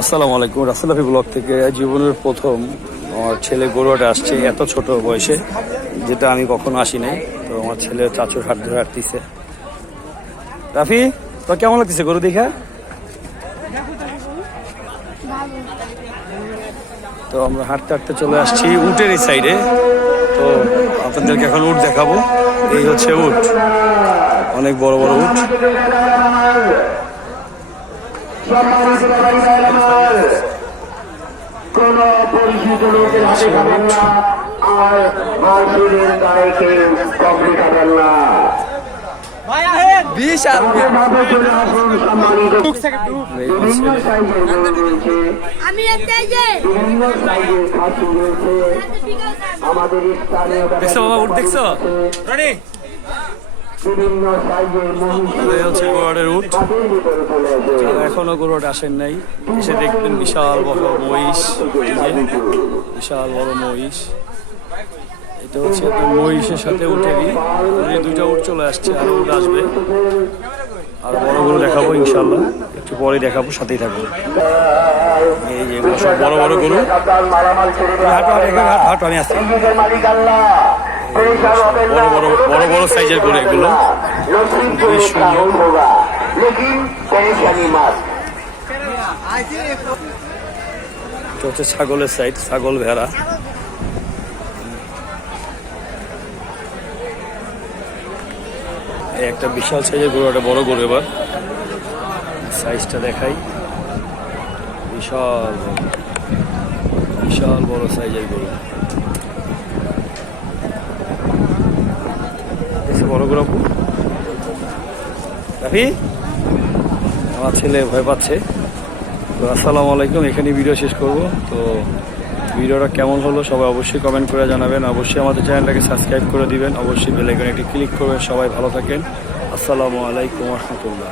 আসসালামু আলাইকুম। রাসেলাফি ব্লগ থেকে জীবনের প্রথম আমার ছেলে গরুটা আসছে এত ছোট বয়সে, যেটা আমি কখনো আসি নাই। তো আমার ছেলে চাচুর হাত ধরে হাঁটতেছে। রাফি, তোর কেমন লাগতেছে গরু দেখা? তো আমরা হাঁটতে হাঁটতে চলে আসছি উটের এই সাইডে। তো আপনাদেরকে এখন উট দেখাবো। এই হচ্ছে উট, অনেক বড় বড় উট। কোন পরিচিত লোকের হাতে খাবেন না, আর মাসুরের গায়ে কেউ কবরি খাবেন না। বিভিন্ন সাইজের গরু রয়েছে, বিভিন্ন সাইজের খাসি রয়েছে। আমাদের স্থানীয় বিভিন্ন সাইজের মহিষ এখনো গরুট আসেন নাই, এসে দেখবেন বিশাল বড় মহিষ। বিশাল বড় মহিষ, এটা হচ্ছে মহিষের সাথে উঠেরই দুইটা উট চলে আসছে, আর উট আসবে। আর বড় গরু দেখাবো ইনশাল্লাহ, একটু পরে দেখাবো, সাথেই থাকবো। এই যে সব বড় বড় গরু। হাঁটো, আমি আসছি। বড় বড় বড় বড় সাইজের গরু এগুলো, খুবই সুন্দর। এটা হচ্ছে ছাগলের সাইড, ছাগল ভেড়া। একটা বিশাল সাইজের গরু, একটা বড় গরু। এবার সাইজটা দেখাই, বিশাল বিশাল বড় সাইজের গরু। বড় গরু রাফি, আমার ছেলে ভয় পাচ্ছে। তো আসসালামু আলাইকুম, এখানে ভিডিও শেষ করব। তো ভিডিওটা কেমন হলো সবাই অবশ্যই কমেন্ট করে জানাবেন। অবশ্যই আমাদের চ্যানেলটাকে সাবস্ক্রাইব করে দিবেন, অবশ্যই বেল আইকনে একটি ক্লিক করবেন। সবাই ভালো থাকেন। আসসালামু আলাইকুম ওয়া রাহমাতুল্লাহ।